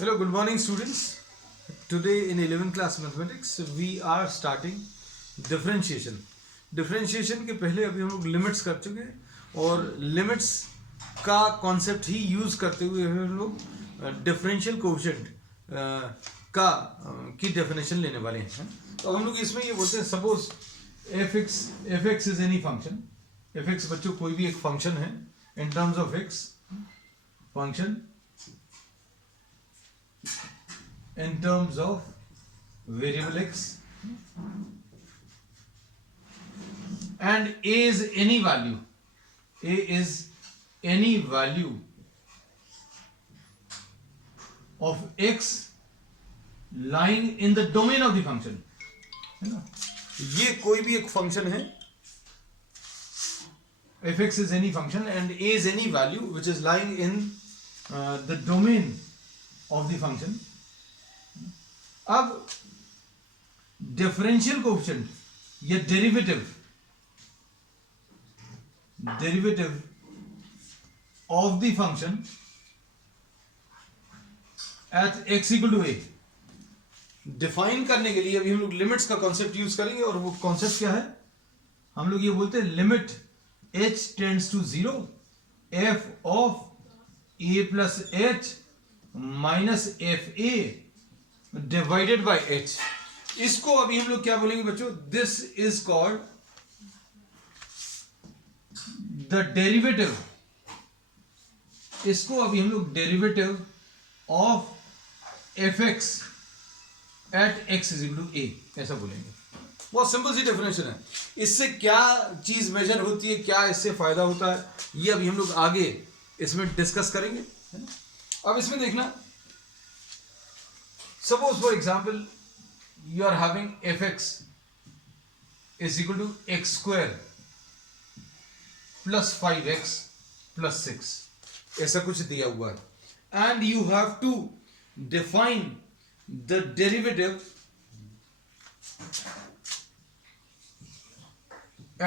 Hello, good morning students. Today in 11th class mathematics we are starting differentiation. Differentiation के पहले अभी हम लोग लिमिट्स कर चुके हैं और लिमिट्स का कॉन्सेप्ट ही यूज करते हुए हम लोग डिफरेंशियल कोएफिशिएंट की डेफिनेशन लेने वाले हैं. तो हम लोग इसमें ये बोलते हैं suppose f(x) is any function. f(x) बच्चों कोई भी एक फंक्शन है in terms of x function in terms of variable x and a is any value of x lying in the domain of the function. है ना, ये कोई भी एक फंक्शन है f(x) is any function and a is any value which is lying in the domain of the function. अब differential coefficient या derivative of the function at x equal to a define करने के लिए अभी हम लोग limits का concept use करेंगे. और वो कॉन्सेप्ट क्या है, हम लोग ये बोलते हैं limit h tends to 0 f of a plus h minus f a divided by h. इसको अभी हम लोग क्या बोलेंगे बच्चों, this is called the derivative. इसको अभी हम लोग derivative of f(x) at x is equal to a ऐसा बोलेंगे. बहुत सिंपल सी डेफिनेशन है. इससे क्या चीज मेजर होती है, क्या इससे फायदा होता है, ये अभी हम लोग आगे इसमें डिस्कस करेंगे, है ना. अब इसमें देखना, suppose for example you are having f(x) is equal to x square plus 5x plus 6 ऐसा कुछ दिया हुआ है and you have to define the derivative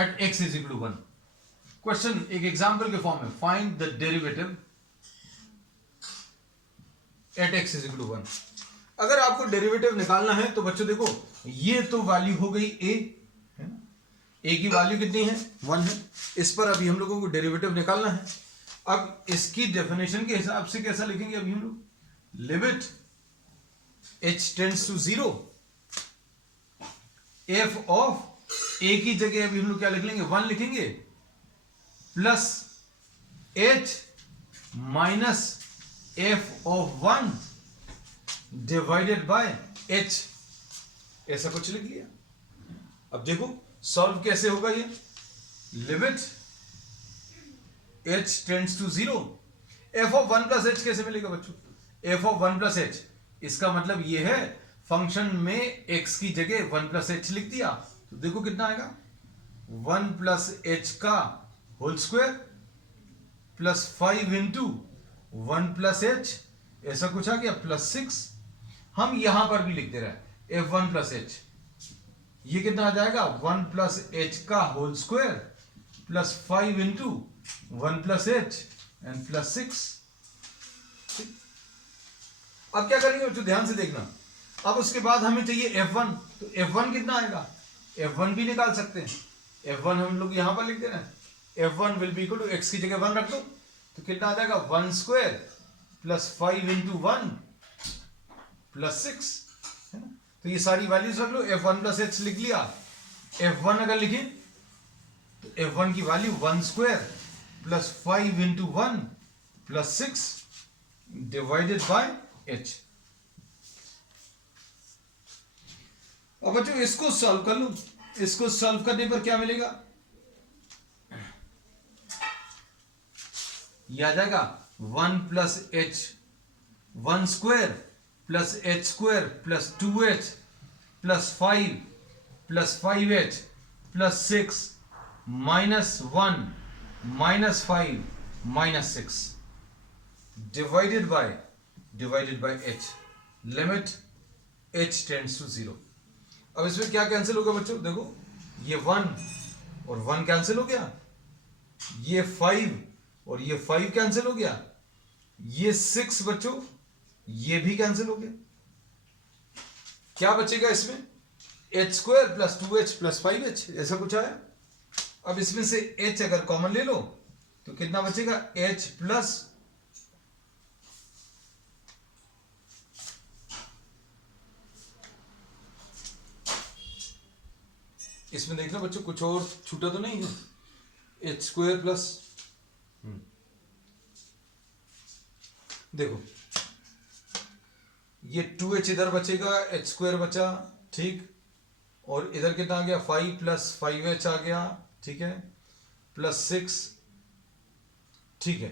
at x is equal to 1. Question एक एग्जाम्पल के फॉर्म में, find the derivative eight x is equal to 1. अगर आपको डेरिवेटिव निकालना है तो बच्चों देखो, ये तो वैल्यू हो गई a, है ना. a की वैल्यू कितनी है, 1 है. इस पर अभी हम लोगों को डेरिवेटिव निकालना है. अब इसकी डेफिनेशन के हिसाब से कैसा लिखेंगे अभी हम लोग, limit h tends to 0 f of a की जगह अभी हम लोग क्या लिख लेंगे, 1 लिखेंगे, plus h minus f of 1 divided by h ऐसा कुछ लिख लिया. अब देखो सॉल्व कैसे होगा ये, limit h tends to 0 f of 1 plus h कैसे मिलेगा बच्चों, f ऑफ 1 प्लस h, इसका मतलब ये है फंक्शन में x की जगह 1 प्लस h लिख दिया. तो देखो कितना आएगा, 1 प्लस h का whole square plus 5 into 1 plus h ऐसा कुछ आ गया, प्लस 6. हम यहां पर भी लिख दे रहे हैं f1 प्लस h, ये कितना आ जाएगा, 1 प्लस h का whole square plus 5 into 1 plus h and plus 6. अब क्या करेंगे बच्चों, ध्यान से देखना. अब उसके बाद हमें चाहिए f1, तो f1 कितना आएगा, f1 भी निकाल सकते हैं. f1 हम लोग यहां पर लिख दे रहे हैं, f1 will be equal to x की जगह 1 रख दो, तो कितना आ जाएगा, 1 स्क्वायर प्लस 5 इंटू 1 प्लस 6, है ना. तो ये सारी वैल्यूज रख लो, f1 प्लस h लिख लिया. f1 अगर लिखे तो f1 की value 1 square plus 5 into 1 plus 6 divided by h. अब बच्चों इसको सॉल्व कर लो. इसको सॉल्व करने पर क्या मिलेगा, ये आ जाएगा 1 plus h 1 square plus h square plus 2h plus 5 plus 5h plus 6 minus 1 minus 5 minus 6 divided by h. Limit h tends to 0. अब इसमें क्या कैंसिल होगा बच्चों, देखो ये 1 और 1 कैंसिल हो गया, ये 5 और ये 5 कैंसिल हो गया, ये 6 बच्चों ये भी कैंसिल हो गया, क्या बचेगा इसमें, H square plus 2h plus 5h, ऐसा कुछ आया। अब इसमें से h अगर कॉमन ले लो तो कितना बचेगा, h प्लस इसमें देखना बच्चों कुछ और छूटा तो नहीं है, एच स्क्वायर प्लस, देखो ये 2h इधर बचेगा, एच स्क्वायर बचा, ठीक, और इधर कितना आ गया 5 प्लस 5h आ गया, ठीक है, प्लस 6, ठीक है।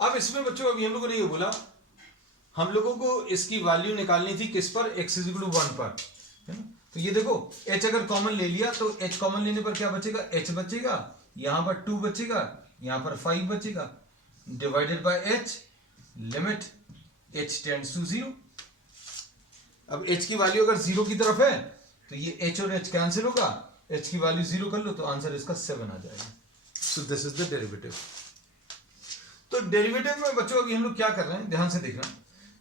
अब इसमें बच्चों अभी हम लोगों ने ये बोला, हम लोगों को इसकी वैल्यू निकालनी थी किस पर, x इज इक्वल टू 1 पर, है ना। तो ये देखो h अगर कॉमन ले लिया तो h कॉमन लेने पर क्या बचेगा, h बचेगा, यहां पर 2 बचेगा, यहां पर 5 बचेगा, divided by h, limit h tends to 0। अब h की वैल्यू अगर 0 की तरफ है तो ये h और h कैंसिल होगा, h की वैल्यू 0 कर लो तो आंसर इसका 7 आ जाएगा। So this is the derivative. तो डेरिवेटिव में बच्चों अभी हम लोग क्या कर रहे हैं, ध्यान से देखना।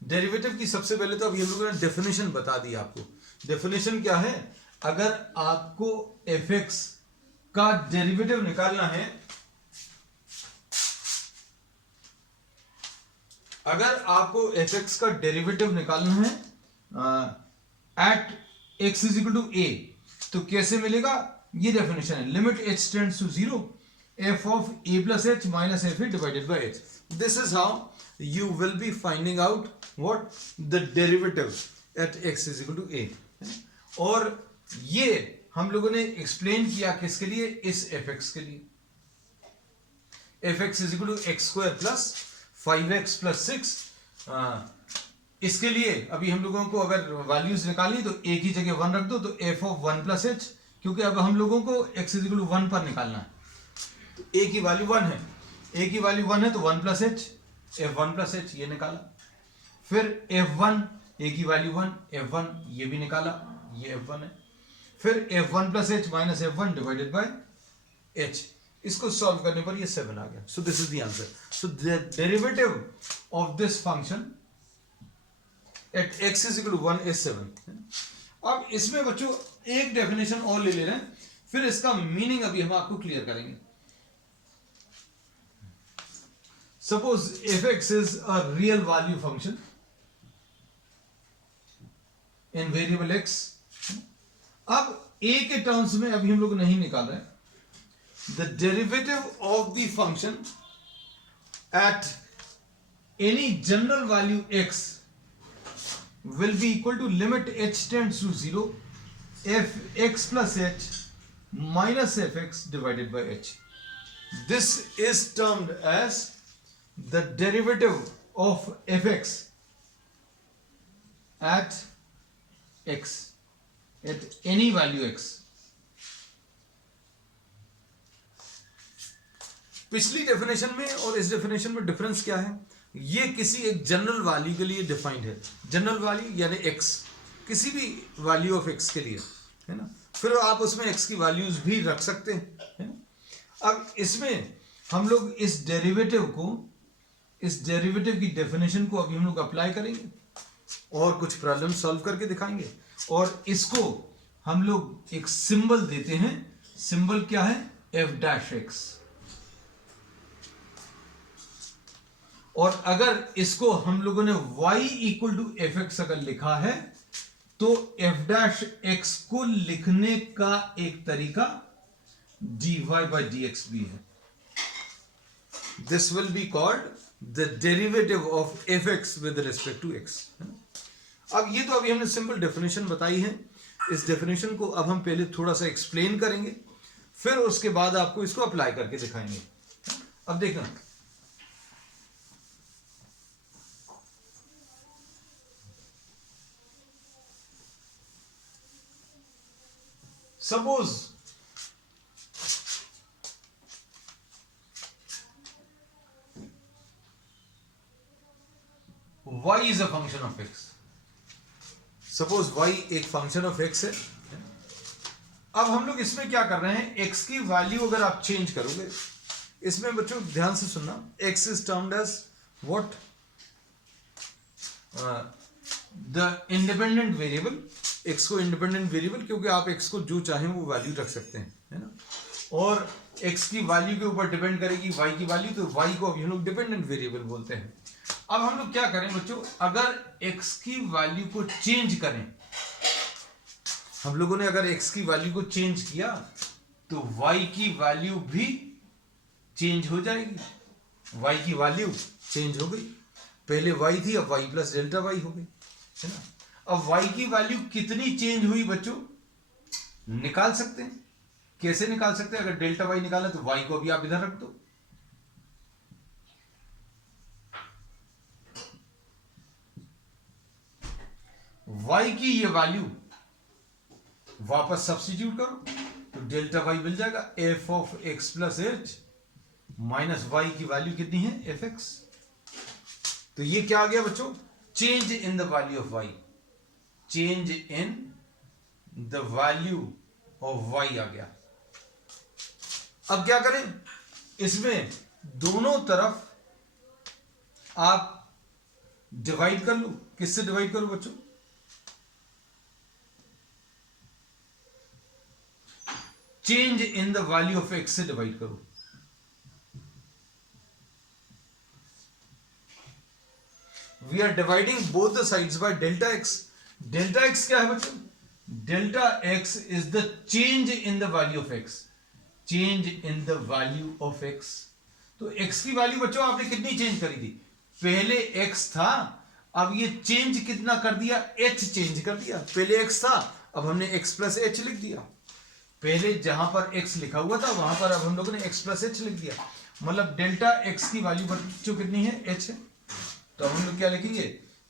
डेरिवेटिव की सबसे पहले तो अभी हम लोगों ने डेफिनेशन बता दी आपको। डेफिनेशन क्या है, अगर आपको fx का डेरिवेटिव निकालना है, अगर आपको fx का डेरिवेटिव निकालना है at x is equal to a, तो कैसे मिलेगा, ये डेफिनेशन है, limit h tends to 0 f of a plus h minus fa divided by h. This is how you will be finding out what the derivative at x is equal to a. और ये हम लोगों ने explain किया किसके लिए, इस fx के लिए, fx is equal to x square plus 5x plus 6, इसके लिए अभी हम लोगों को अगर वैल्यूज निकालनी तो a की जगह 1 रख दो, तो f of 1 plus h, क्योंकि अब हम लोगों को x is equal to 1 पर निकालना है, तो a की वैल्यू 1 है, a की वैल्यू 1 है तो 1 plus h, f1 plus h ये निकाला, फिर f1 a की वैल्यू 1, f1 ये भी निकाला, ये f1 है, फिर f1 plus h minus f1 divided by h, इसको सॉल्व करने पर ये 7 आ गया। So this is the answer. So the derivative of this function at x is equal to 1 is 7। अब इसमें बच्चों एक डेफिनेशन और ले रहे हैं, फिर इसका मीनिंग अभी हम आपको क्लियर करेंगे। Suppose fx is a real value function in variable x. अब a के टर्म्स में अभी हम लोग नहीं निकाल रहे हैं। The derivative of the function at any general value x will be equal to limit h tends to 0 fx plus h minus fx divided by h. This is termed as the derivative of fx at x, at any value x. पिछली definition में और इस definition में difference क्या है, ये किसी एक जनरल वैल्यू के लिए डिफाइंड है, जनरल वैल्यू यानी x, किसी भी वैल्यू ऑफ x के लिए, है ना, फिर आप उसमें x की वैल्यूज भी रख सकते हैं, है ना। अब इसमें हम लोग इस डेरिवेटिव की डेफिनेशन को अभी हम लोग अप्लाई करेंगे और कुछ प्रॉब्लम सॉल्व करके दिखाएंगे, और इसको हम लोग एक सिंबल देते हैं, सिंबल क्या है, f डैश x, और अगर इसको हम लोगों ने y equal to F x अगर लिखा है तो f डैश x को लिखने का एक तरीका dy by dx भी है। This will be called the derivative of fx with respect to x। अब ये तो अभी हमने सिंपल डेफिनेशन बताई है, इस डेफिनेशन को अब हम पहले थोड़ा सा एक्सप्लेन करेंगे, फिर उसके बाद आपको इसको अप्लाई करके दिखाएंगे। अब देखना, suppose y is a function of x, suppose y एक फंक्शन ऑफ x है। अब हम लोग इसमें क्या कर रहे हैं, x की वैल्यू अगर आप चेंज करोगे, इसमें बच्चों ध्यान से सुनना, x is termed as what, the independent variable, x को इंडिपेंडेंट वेरिएबल, क्योंकि आप एक्स को जो चाहें वो वैल्यू रख सकते हैं, है ना, और एक्स की वैल्यू के ऊपर डिपेंड करेगी वाई की वैल्यू, तो वाई को अभी हम लोग डिपेंडेंट वेरिएबल बोलते हैं। अब हम लोग क्या करें बच्चों, अगर एक्स की वैल्यू को चेंज करें, हम लोगों ने अगर एक्स की वैल्यू को चेंज किया तो वाई की वैल्यू भी चेंज हो जाएगी। वाई की वैल्यू चेंज हो गई, पहले वाई थी अब वाई प्लस डेल्टा वाई हो गई, है ना। अब वाई की वैल्यू कितनी चेंज हुई बच्चों, निकाल सकते हैं। कैसे निकाल सकते हैं, अगर डेल्टा वाई निकाला तो वाई को अभी आप इधर रख दो, वाई की ये वैल्यू वापस सब्स्टिट्यूट करो तो डेल्टा वाई मिल जाएगा, f of x plus H minus y की वैल्यू कितनी है, एफ एक्स। तो ये क्या आ गया बच्चों, change in the value of Y, change in the value of Y आ गया। अब क्या करें, इसमें दोनों तरफ आप डिवाइड कर लो। किससे डिवाइड करो बच्चों, change in the value of x से डिवाइड करो। We are dividing both the sides by delta x. Delta x क्या है बच्चों, delta x is the change in the value of x, change in the value of x. तो x की value बच्चों आपने कितनी चेंज करी थी, पहले एक्स था, अब ये चेंज कितना कर दिया, एच चेंज कर दिया। पहले एक्स था, अब हमने एक्स प्लस एच लिख दिया। पहले जहां पर एक्स लिखा हुआ था वहां पर अब हम लोगों ने एक्स प्लस एच लिख दिया, मतलब डेल्टा एक्स की वैल्यू बच्चों कितनी है, एच है। तो हम लोग क्या लिखेंगे,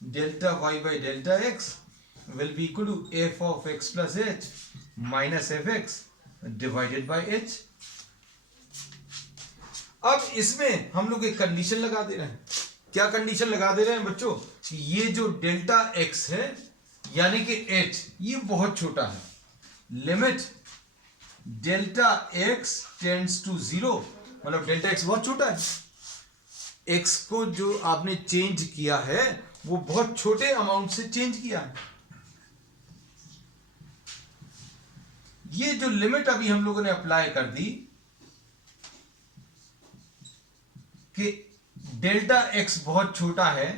delta y by delta x will be equal to f of x plus H minus F x divided by h. अब इसमें हम लोग एक कंडीशन लगा दे रहे हैं। क्या कंडीशन लगा दे रहे हैं बच्चों, कि ये जो डेल्टा एक्स है यानी कि एच ये बहुत छोटा है, limit delta x tends to zero, मतलब डेल्टा एक्स बहुत छोटा है, एक्स को जो आपने चेंज किया है वो बहुत छोटे अमाउंट से चेंज किया है। ये जो लिमिट अभी हम लोगों ने अप्लाई कर दी कि डेल्टा एक्स बहुत छोटा है,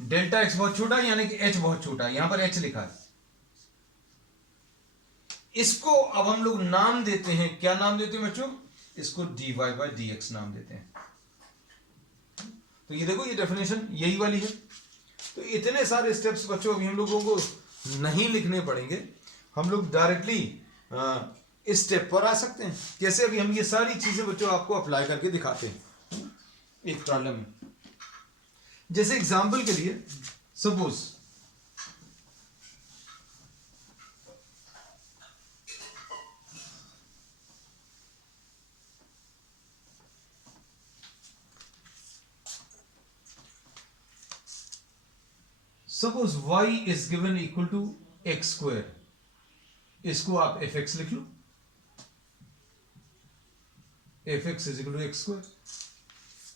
डेल्टा एक्स बहुत छोटा है यानी कि एच बहुत छोटा है, यहां पर एच लिखा है। इसको अब हम लोग नाम देते हैं, क्या नाम देते हैं बच्चों, इसको dy बाई डी एक्स नाम देते हैं। तो ये देखो ये डेफिनेशन यही वाली है। तो इतने सारे स्टेप्स बच्चों अभी हम लोगों को नहीं लिखने पड़ेंगे, हम लोग डायरेक्टली इस स्टेप पर आ सकते हैं। कैसे, अभी हम ये सारी चीजें बच्चों आपको अप्लाई करके दिखाते हैं एक प्रॉब्लम में। जैसे एग्जांपल के लिए suppose suppose y is given equal to X square, इसको आप एफ एक्स लिख लो, F x is equal to X square.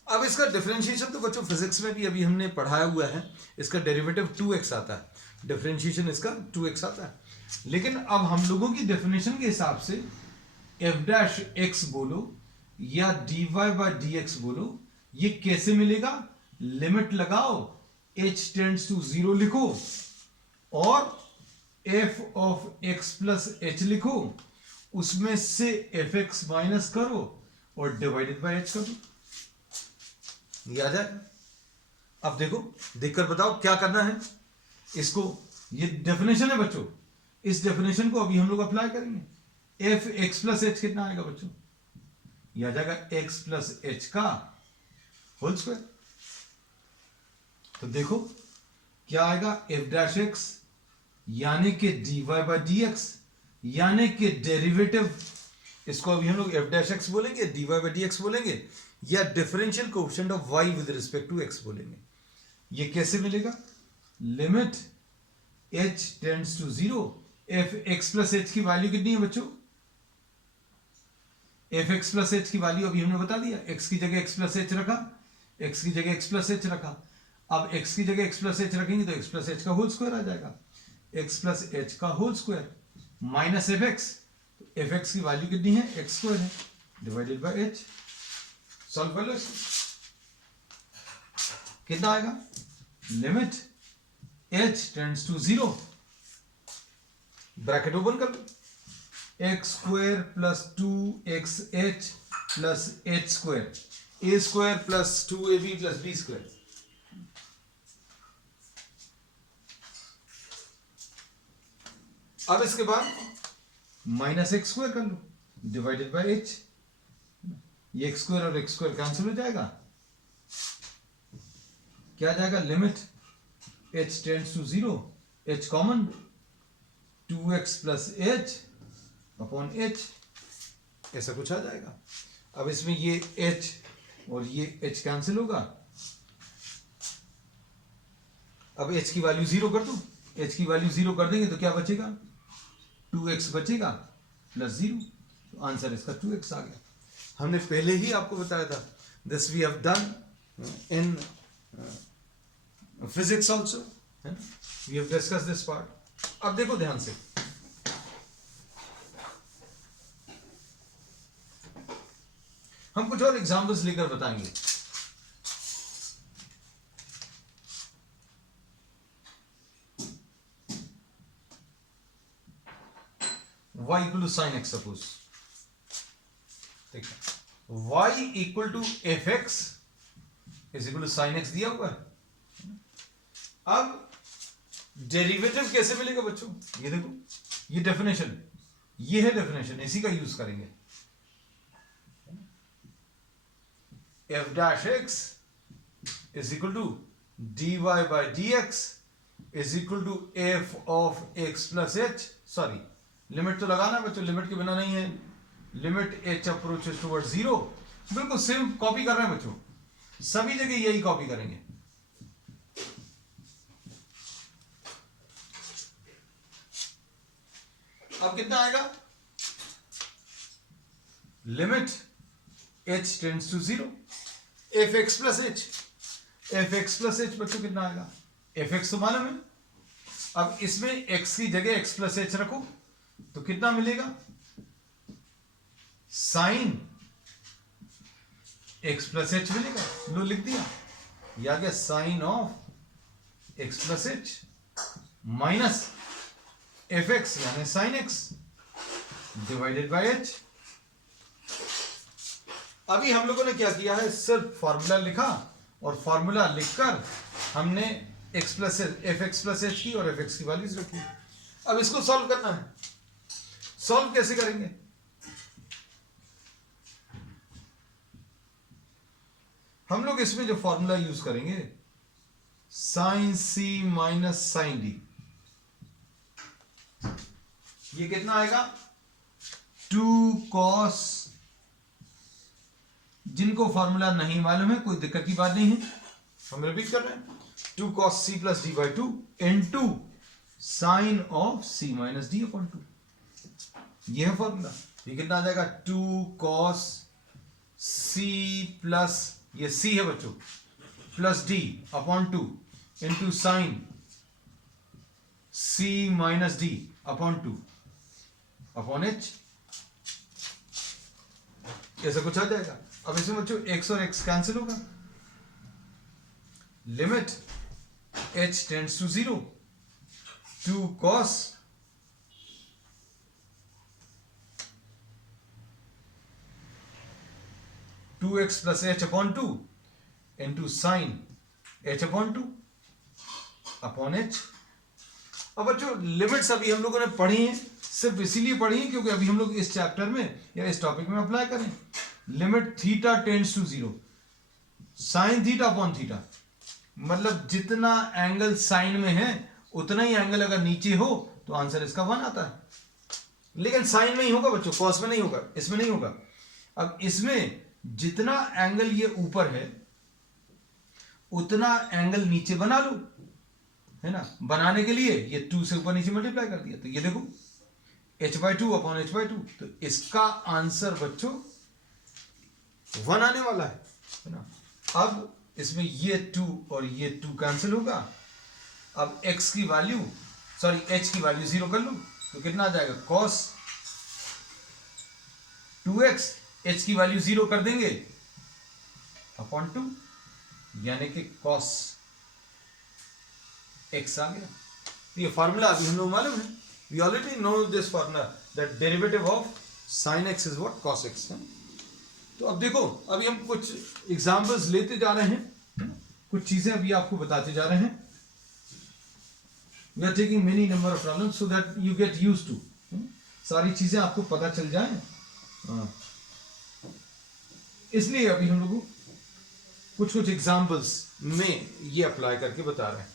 अब इसका डिफरेंशिएशन तो बच्चों फिजिक्स में भी अभी हमने पढ़ाया हुआ है, इसका डेरिवेटिव 2x आता है, डिफरेंशिएशन इसका 2x आता है। लेकिन अब हम लोगों की डेफिनेशन के हिसाब से एफ डैश एक्स बोलो या d y by d x बोलो, ये कैसे मिलेगा, लिमिट लगाओ, h टेंड्स टू जीरो लिखो और f of x plus H लिखो, उसमें से एफ एक्स माइनस करो और डिवाइडेड बाय h कर दो, ये आ जाए। अब देखो, देखकर बताओ क्या करना है इसको। ये डेफिनेशन है बच्चों, इस डेफिनेशन को अभी हम लोग अप्लाई करेंगे। एफ एक्स प्लस एच कितना आएगा बच्चों, ये आ जाएगा एक्स प्लस एच का होल स्क्वायर। तो देखो क्या आएगा, एफ डैश एक्स यानी कि d y by d x यानी कि डेरिवेटिव, इसको अभी हम लोग एफ डैश एक्स बोलेंगे, d y by d x बोलेंगे, या differential coefficient of y with respect to x बोलेंगे। ये कैसे मिलेगा, limit h tends to zero, f x plus h की वैल्यू कितनी है बच्चों, एफ एक्स प्लस एच की वैल्यू अभी हमने बता दिया, x की जगह x प्लस एच रखा, x की जगह x प्लस एच रखा। अब x की जगह x प्लस एच रखेंगे तो x प्लस एच का होल स्क्वायर आ जाएगा, x प्लस एच का whole square minus F X, एफ एक्स की वैल्यू कितनी है, एक्स स्क्वायर है, डिवाइडेड बाय एच। सॉल्व कर लो इसको, कितना आएगा, limit h tends to 0, bracket open कर लो, X square plus 2xh plus H square, A square plus 2ab plus B square. अब इसके बाद माइनस एक्स स्क्वायर कर लो, डिवाइडेड बाय एच, ये एक्स स्क्वायर और एक्स स्क्वायर कैंसिल हो जाएगा, क्या आ जाएगा, limit h tends to 0, h common, 2x plus h upon h, ऐसा कुछ आ जाएगा। अब इसमें ये h और ये h कैंसिल होगा, अब h की वैल्यू 0 कर दो, h की वैल्यू 0 कर देंगे तो क्या बचेगा, 2x बचेगा प्लस 0, तो आंसर इसका 2x आ गया। हमने पहले ही आपको बताया था, this we have done in physics also, है ना, we have discussed this part. अब देखो ध्यान से, हम कुछ और एग्जांपल्स लेकर बताएंगे। y equal to sine x suppose, ठीक है, y equal to F x is equal to sine x दिया हुआ है। अब डेरिवेटिव कैसे मिलेगा बच्चों, ये देखो, ये डेफिनेशन, ये है डेफिनेशन, इसी का यूज करेंगे। F dash x is equal to d y by d x is equal to f of x plus h, sorry limit तो लगाना है बच्चों, लिमिट के बिना नहीं है, लिमिट एच अप्रोचेस टुवर्ड 0, बिल्कुल सेम कॉपी कर रहे हैं बच्चों, सभी जगह यही कॉपी करेंगे। अब कितना आएगा, limit h tends to 0, f x plus h, f x plus h बच्चों कितना आएगा, एफ एक्स तो मालूम है, अब इसमें x की जगह x प्लस एच रखो तो कितना मिलेगा, साइन x प्लस एच मिलेगा, लो लिख दिया, ये आ गया sine of x plus H minus F X यानी sine X divided by H. अभी हम लोगों ने क्या किया है, सिर्फ फॉर्मूला लिखा और फॉर्मूला लिखकर हमने x plus F x plus h की और एफ एक्स की वैल्यूज रखी। अब इसको सॉल्व करना है, सॉल्व कैसे करेंगे, हम लोग इसमें जो फॉर्मूला यूज करेंगे, साइन सी माइनस साइन डी, ये कितना आएगा, 2 cos, जिनको फॉर्मूला नहीं मालूम है कोई दिक्कत की बात नहीं है, हम रिपीट कर रहे हैं, 2 cos c plus D by 2 into sign of c minus d upon 2, ये है फॉर्मूला। ये कितना आ जाएगा, 2 cos c प्लस, ये c है बच्चों, plus d upon 2 into sine c minus d upon 2 upon h, ऐसा कुछ आ जाएगा। अब इसमें बच्चों x और x कैंसिल होगा, limit h tends to 0, 2 cos two x plus h upon 2 into sine h upon 2 upon h। अब बच्चों लिमिट्स अभी हम लोगों ने पढ़ी हैं, सिर्फ इसीलिए पढ़ी है क्योंकि अभी हम लोग इस चैप्टर में या इस टॉपिक में अप्लाई करें। Limit theta tends to 0, sine theta upon theta, मतलब जितना एंगल साइन में है उतना ही एंगल अगर नीचे हो तो आंसर इसका 1 आता है, लेकिन साइन में ही होगा बच्चों, कॉस में नहीं होगा, इसमें नहीं होगा। अब इसमें जितना एंगल ये ऊपर है उतना एंगल नीचे बना लो, है ना, बनाने के लिए ये 2 से ऊपर नीचे मल्टीप्लाई कर दिया, तो ये देखो h/2 अपॉन h/2, तो इसका आंसर बच्चों 1 आने वाला है ना। अब इसमें ये 2 और ये 2 कैंसिल होगा। अब x की वैल्यू h की वैल्यू 0 कर लूं तो कितना आ जाएगा cos 2x, h की वैल्यू 0 कर देंगे अपॉन 2 यानी कि cos x आ गया। ये फार्मूला अभी हम लोग मालूम है, we already know this formula that derivative of sin x is what cos x है। तो अब देखो, अभी हम कुछ एग्जांपल्स लेते जा रहे हैं, कुछ चीजें अभी आपको बताते जा रहे हैं। We are taking many number of problems so that you get used to, सारी चीजें आपको पता चल जाए। इसलिए अभी हम लोग कुछ कुछ एग्जांपल्स में ये अप्लाई करके बता रहे हैं।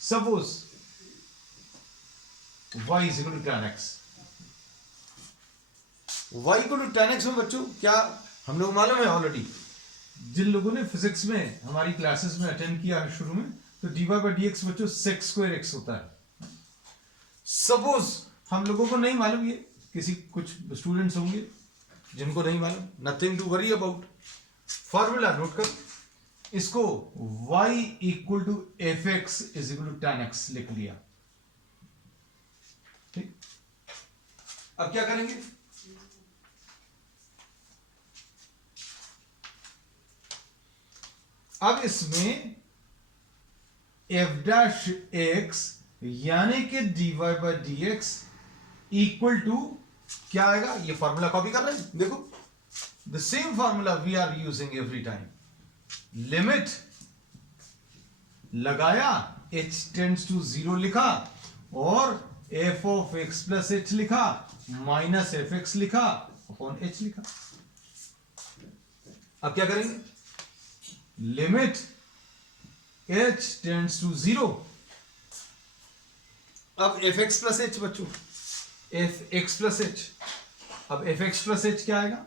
Suppose y is equal to tan x, y equal to tan x में बच्चों क्या हम लोग मालूम है ऑलरेडी, जिन लोगों ने फिजिक्स में हमारी क्लासेस में अटेंड किया है शुरू में, तो dy by dx बच्चों sec square x होता है। सपोज हम लोगों को नहीं मालूम, ये किसी कुछ स्टूडेंट्स होंगे जिनको नहीं मालूम, nothing to worry about. Formula note कर, इसको y equal to F x is equal to tan x लिख लिया। ठीक, अब क्या करेंगे, अब इसमें एफ डैश एक्स यानी कि dy by dx equal to क्या आएगा, ये फॉर्मूला कॉपी कर रहे हैं, देखो the same formula we are using every time. Limit लगाया, h टेंड्स टू 0 लिखा और f of x plus h लिखा माइनस एफ एक्स लिखा अपॉन h लिखा। अब क्या करेंगे, लिमिट h टेंड्स टू 0, अब एफ एक्स प्लस एच बच्चों, एफ एक्स प्लस एच, अब एफ एक्स प्लस एच क्या आएगा,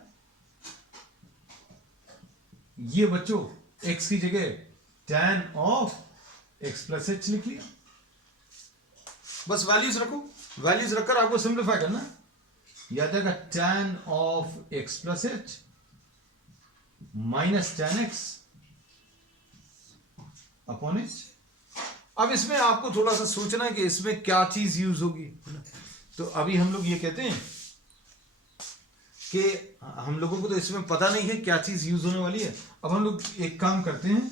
ये बच्चों x की जगह tan of x plus H लिख लिया। बस वैल्यूज रखो, वैल्यूज रखकर आपको सिंप्लीफाई करना, यह आ जाएगा tan of x plus H minus tan x upon H. अब इसमें आपको थोड़ा सा सोचना है कि इसमें क्या चीज यूज होगी। तो अभी हम लोग ये कहते हैं कि हम लोगों को तो इसमें पता नहीं है क्या चीज यूज होने वाली है। अब हम लोग एक काम करते हैं,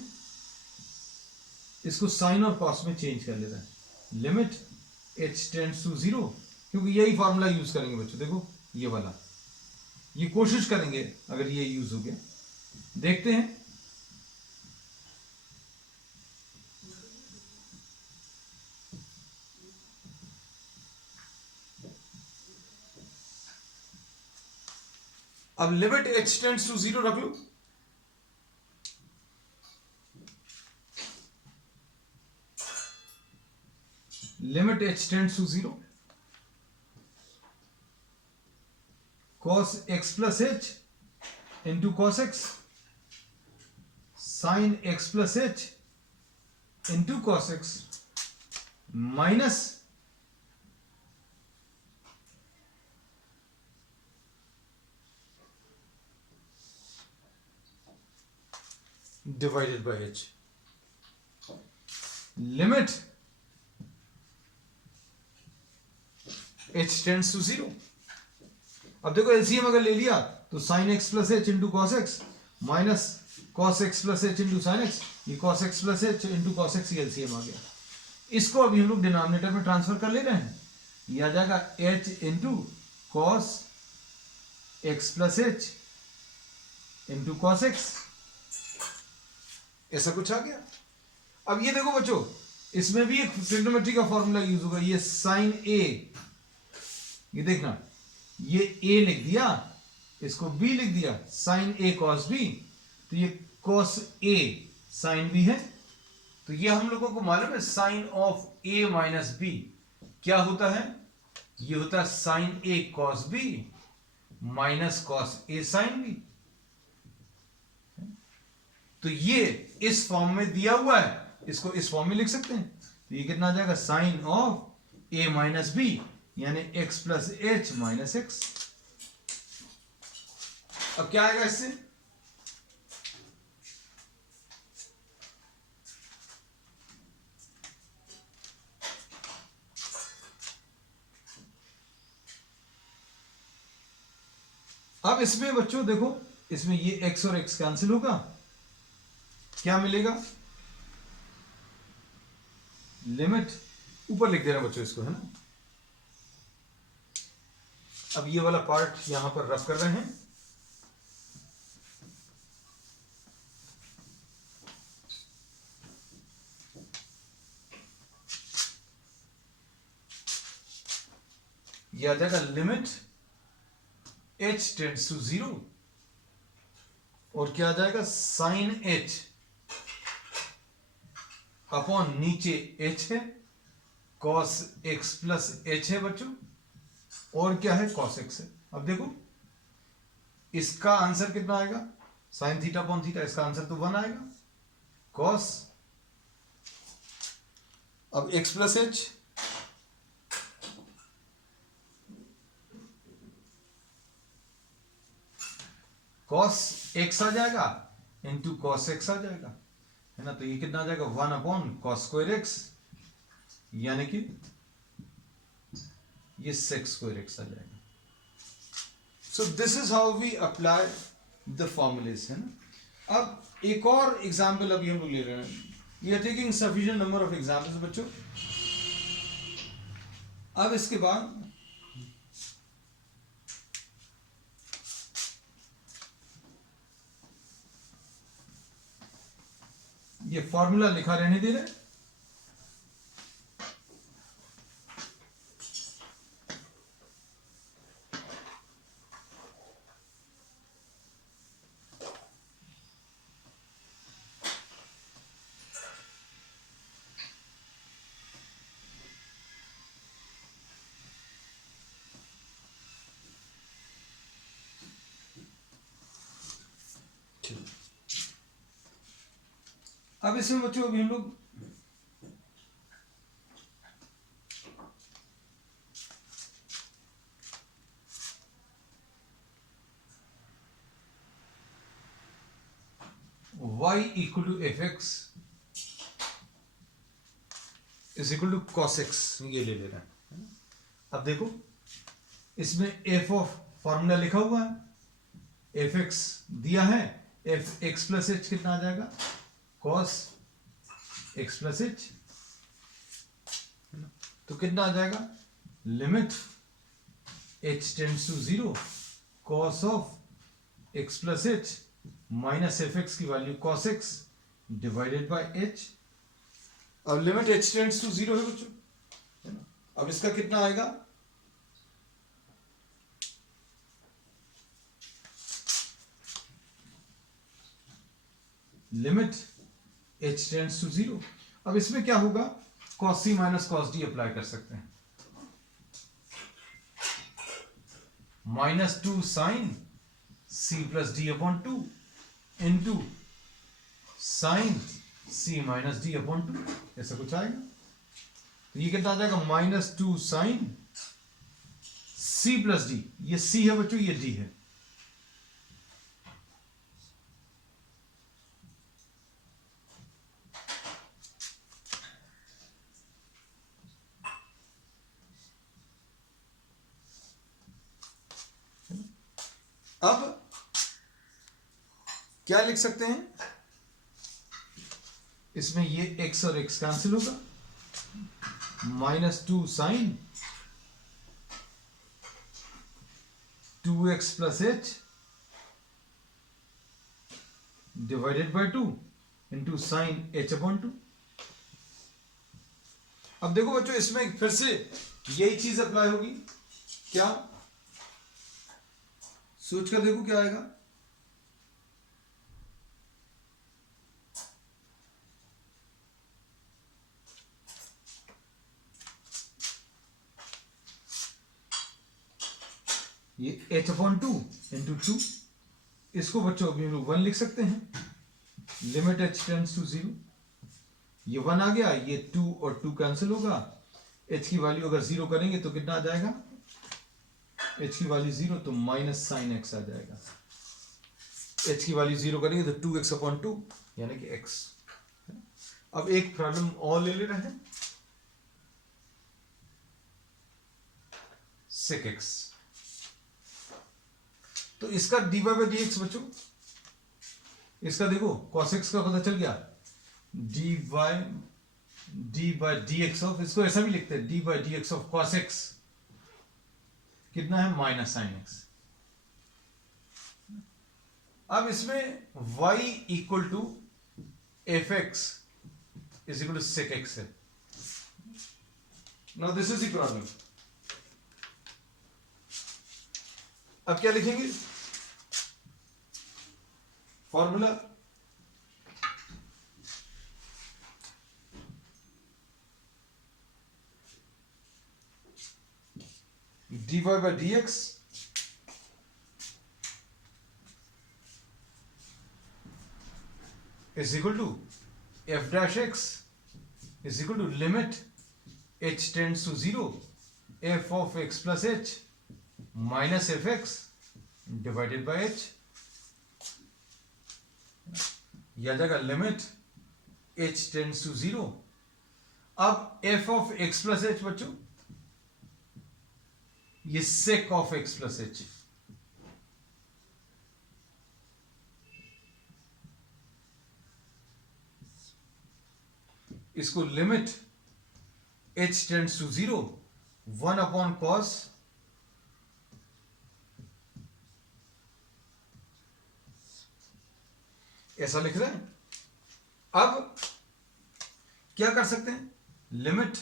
इसको साइन और कॉस में चेंज कर लेते हैं, लिमिट h टेंड्स टू 0, क्योंकि यही फॉर्मूला यूज करेंगे बच्चों। देखो ये वाला, ये कोशिश करेंगे अगर ये यूज हो गया, देखते हैं। अब लिमिट h टेंड्स टू 0 रख लो, limit h tends to 0 cos x plus h into cos x sin x plus h into cos x minus divided by h, limit h tends to 0। अब देखो LCM अगर ले लिया तो sin x plus h into cos x minus cos x plus h into sine x, ये cos x plus h into cos x, ये LCM आ गया। इसको अभी हम लोग डिनोमिनेटर में ट्रांसफर कर ले रहे हैं, ये आ जाएगा h into cos x plus h into cos x, ऐसा कुछ आ गया। अब ये देखो बच्चों, इसमें भी एक ट्रिग्नोमेट्री का फॉर्मूला यूज होगा, ये साइन a, ये देखना, ये a लिख दिया, इसको b लिख दिया, साइन a cos b, तो ये cos a साइन b है। तो ये हम लोगों को मालूम है sine of a minus b क्या होता है, ये होता है sine a cos b minus cos a sine b। तो ये इस फॉर्म में दिया हुआ है, इसको इस फॉर्म में लिख सकते हैं। तो ये कितना आ जाएगा, sine of a minus b यानी x plus h minus x। अब क्या आएगा इससे, अब इसमें बच्चों देखो, इसमें ये x और x कैंसिल होगा, क्या मिलेगा, लिमिट, ऊपर लिख देना बच्चों इसको, है ना। अब ये वाला पार्ट यहां पर रफ कर रहे हैं। ये आ जाएगा लिमिट h टेंड्स टू 0, और क्या आ जाएगा, साइन h अपॉन नीचे h है, cos x प्लस h है बच्चों, और क्या है, cos x है। अब देखो इसका आंसर कितना आएगा, साइन थीटा अपॉन थीटा, इसका आंसर तो 1 आएगा, cos, अब x plus h, cos x आ जाएगा इंटू cos x आ जाएगा, है ना। तो ये कितना आ जाएगा, 1 अपॉन cos स्क्वायर x, यानी कि ये sec स्क्वायर x आ जाएगा। So this is how we apply the formulas, है ना। अब एक और एग्जाम्पल अभी हम लोग ले रहे हैं, we are taking sufficient number of examples बच्चों। अब इसके बाद ये फॉर्मूला लिखा रहने दे रहे, अब इसमें बच्चों अभी हम लोग y equal to F x is equal to cos x ये ले रहे हैं। अब देखो इसमें एफ ऑफ फॉर्मूला लिखा हुआ है, एफ एक्स दिया है, एफ एक्स प्लस एच कितना आ जाएगा, कॉस एक्स प्लस एच, तो कितना आ जाएगा, limit h tends to 0 cos of x plus H minus F x की value cos X divided by h। अब लिमिट h टेंड्स टू 0 है बच्चों, है ना। अब इसका कितना आएगा, लिमिट h टेंड्स टू 0। अब इसमें क्या होगा, cos c minus cos d apply कर सकते हैं, minus 2 sine c plus d upon 2 into sine c minus d upon 2, ऐसा कुछ आएगा। तो ये कितना आ जाएगा, minus 2 sine c plus d, ये c है बच्चों, ये d है, अब क्या लिख सकते हैं, इसमें ये x और x कैंसिल होगा, minus 2 sine 2x plus h divided by 2 into sine h upon 2। अब देखो बच्चों इसमें फिर से यही चीज अप्लाई होगी, क्या, सोच कर देखो क्या आएगा, ये h अपॉन 2 इंटू 2, इसको बच्चों अभी हम लोग 1 लिख सकते हैं, लिमिट h टेंड्स टू 0, ये 1 आ गया, ये 2 और 2 कैंसिल होगा, h की वैल्यू अगर 0 करेंगे तो कितना आ जाएगा, h की वैल्यू 0 तो माइनस साइन x आ जाएगा, h की वैल्यू 0 करेंगे तो 2x अपॉन 2 यानी कि x। अब एक प्रॉब्लम और ले रहे हैं, sec x, तो तो इसका dy बाई डी एक्स बच्चों, इसका देखो cos x का पता चल गया, dy d by d x of, इसको ऐसा भी लिखते हैं D by d x of cos x कितना है माइनस साइन एक्स। अब इसमें y equal to F x is equal to sec X है। Now this is the problem. अब क्या लिखेंगे formula, dy by dx is equal to f dash x is equal to limit h tends to 0 f of x plus h minus fx divided by h, यह जगह limit h tends to 0। अब f of x plus h बच्चों, ये sec of x plus h, इसको limit h tends to 0 1 upon cos ऐसा लिख रहे हैं। अब क्या कर सकते हैं, limit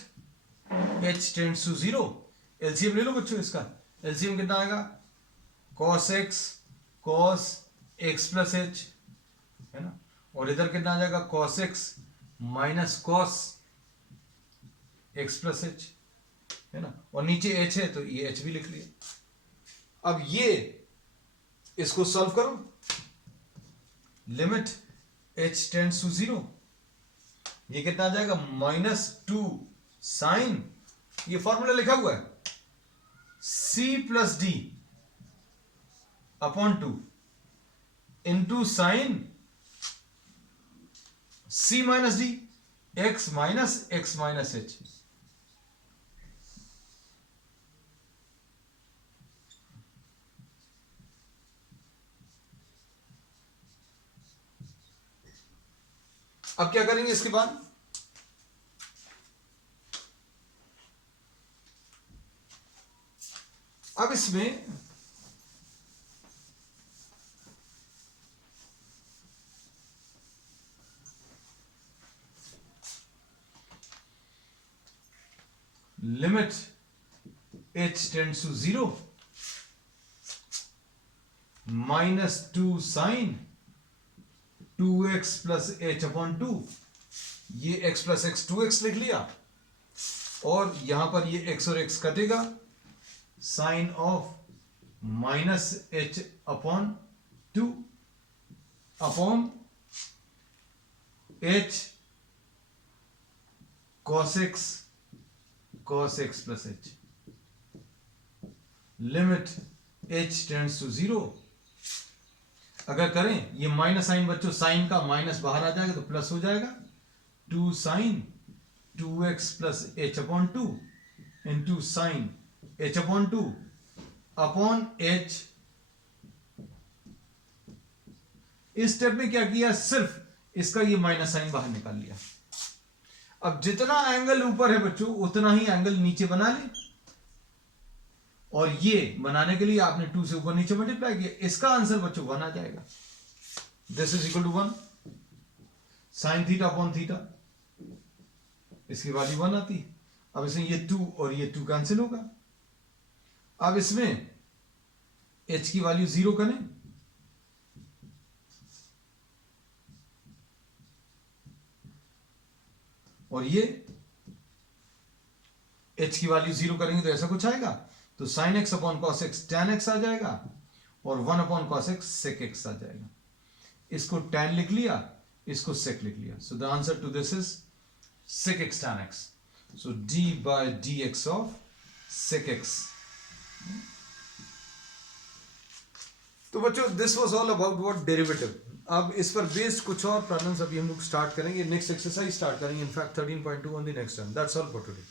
h tends to 0, LCM ले लो बच्चों, इसका एलसीएम कितना आएगा cos x cos x plus h है ना, और इधर कितना आ जाएगा cos x minus cos x plus h है ना, और नीचे h है तो ये h भी लिख लिया। अब ये इसको सॉल्व करो, लिमिट h टेंड्स टू 0, ये कितना आ जाएगा -2 साइन, ये फॉर्मूला लिखा हुआ है c plus d upon 2 into sine c minus d x minus h। अब क्या करेंगे इसके बाद, अब इसमें limit h tends to 0 -2 sine 2x plus h upon 2, ये x प्लस x 2x लिख लिया, और यहां पर ये x और x कटेगा, sine of minus h upon 2 upon h cos x plus h, limit h tends to 0। अगर करें ये माइनस साइन बच्चों, साइन का माइनस बाहर आ जाएगा तो प्लस हो जाएगा, 2 sine 2x plus h upon 2 into sine h upon 2 upon h। इस स्टेप में क्या किया, सिर्फ इसका ये माइनस साइन बाहर निकाल लिया। अब जितना एंगल ऊपर है बच्चों उतना ही एंगल नीचे बना ले, और ये बनाने के लिए आपने 2 से ऊपर नीचे मल्टीप्लाई किया, इसका आंसर बच्चों 1 आ जाएगा। This is equal to 1 sine theta upon theta, इसकी वैल्यू 1 आती है। अब इसमें ये 2 और ये 2 कैंसिल होगा। अब इसमें h की वैल्यू 0 करें, और ये h की वैल्यू 0 करेंगे तो ऐसा कुछ आएगा, तो sin x upon cos x tan x आ जाएगा, और 1 upon cos x sec x आ जाएगा। इसको tan लिख लिया, इसको sec लिख लिया, so the answer to this is sec x tan x। So d by dx of sec x। तो बच्चों this was all about what derivative. अब इस पर बेस्ड कुछ और प्रॉब्लम्स अभी हम लोग स्टार्ट करेंगे, नेक्स्ट एक्सरसाइज स्टार्ट करेंगे, in fact 13.2 on the next time. That's all for today.